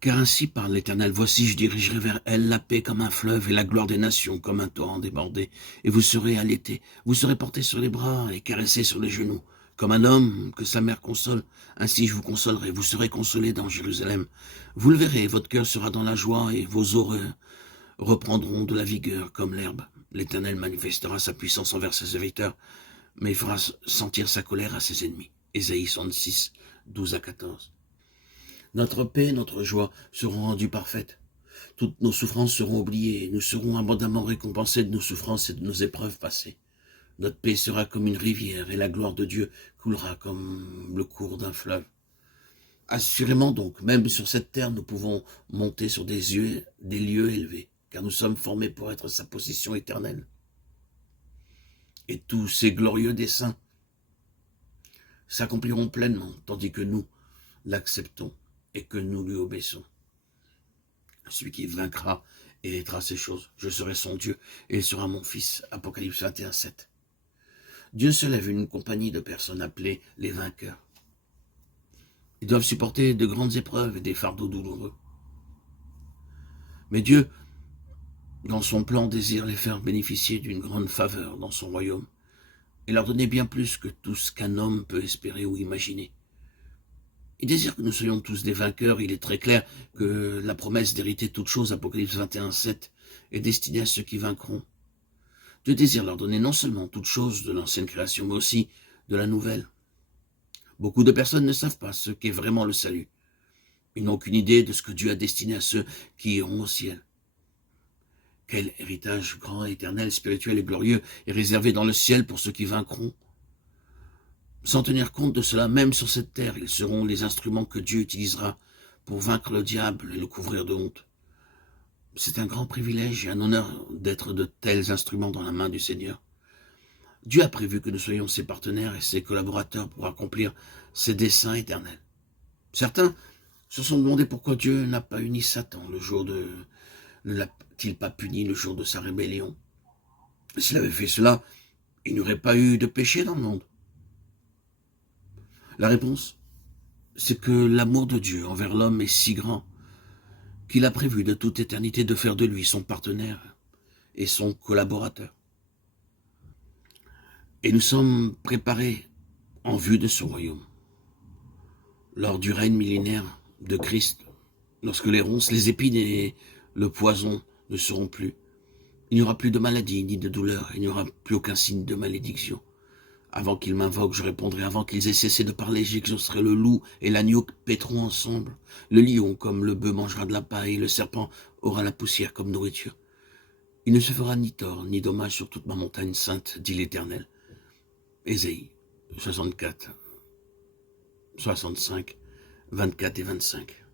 Car ainsi parle l'Éternel, voici je dirigerai vers elle la paix comme un fleuve et la gloire des nations comme un torrent débordé. Et vous serez allaités, vous serez portés sur les bras et caressés sur les genoux. Comme un homme que sa mère console, ainsi je vous consolerai, vous serez consolés dans Jérusalem. Vous le verrez, votre cœur sera dans la joie et vos os reprendront de la vigueur comme l'herbe. L'Éternel manifestera sa puissance envers ses serviteurs, mais il fera sentir sa colère à ses ennemis. Ésaïe 66, 12 à 14. Notre paix et notre joie seront rendues parfaites. Toutes nos souffrances seront oubliées et nous serons abondamment récompensés de nos souffrances et de nos épreuves passées. Notre paix sera comme une rivière et la gloire de Dieu coulera comme le cours d'un fleuve. Assurément donc, même sur cette terre, nous pouvons monter sur des lieux élevés, car nous sommes formés pour être sa possession éternelle. Et tous ces glorieux desseins s'accompliront pleinement, tandis que nous l'acceptons et que nous lui obéissons. Celui qui vaincra héritera ces choses. Je serai son Dieu et il sera mon fils. Apocalypse 21, 7. Dieu se lève une compagnie de personnes appelées les vainqueurs. Ils doivent supporter de grandes épreuves et des fardeaux douloureux. Mais Dieu, dans son plan, désire les faire bénéficier d'une grande faveur dans son royaume et leur donner bien plus que tout ce qu'un homme peut espérer ou imaginer. Il désire que nous soyons tous des vainqueurs. Il est très clair que la promesse d'hériter toutes choses, Apocalypse 21, 7, est destinée à ceux qui vaincront. Dieu désire leur donner non seulement toutes choses de l'ancienne création, mais aussi de la nouvelle. Beaucoup de personnes ne savent pas ce qu'est vraiment le salut. Ils n'ont aucune idée de ce que Dieu a destiné à ceux qui iront au ciel. Quel héritage grand, éternel, spirituel et glorieux est réservé dans le ciel pour ceux qui vaincront. Sans tenir compte de cela, même sur cette terre, ils seront les instruments que Dieu utilisera pour vaincre le diable et le couvrir de honte. C'est un grand privilège et un honneur d'être de tels instruments dans la main du Seigneur. Dieu a prévu que nous soyons ses partenaires et ses collaborateurs pour accomplir ses desseins éternels. Certains se sont demandé pourquoi Dieu n'a pas uni Satan le jour de... ne l'a-t-il pas puni le jour de sa rébellion? S'il avait fait cela, il n'y aurait pas eu de péché dans le monde. La réponse, c'est que l'amour de Dieu envers l'homme est si grand qu'il a prévu de toute éternité de faire de lui son partenaire et son collaborateur. Et nous sommes préparés en vue de son royaume. Lors du règne millénaire de Christ, lorsque les ronces, les épines et le poison ne seront plus, il n'y aura plus de maladie ni de douleur, il n'y aura plus aucun signe de malédiction. Avant qu'ils m'invoquent, je répondrai. Avant qu'ils aient cessé de parler, j'exaucerai. Le loup et l'agneau paîtront ensemble. Le lion, comme le bœuf, mangera de la paille. Le serpent aura la poussière comme nourriture. Il ne se fera ni tort, ni dommage sur toute ma montagne sainte, dit l'Éternel. Ésaïe 64, 65, 24 et 25.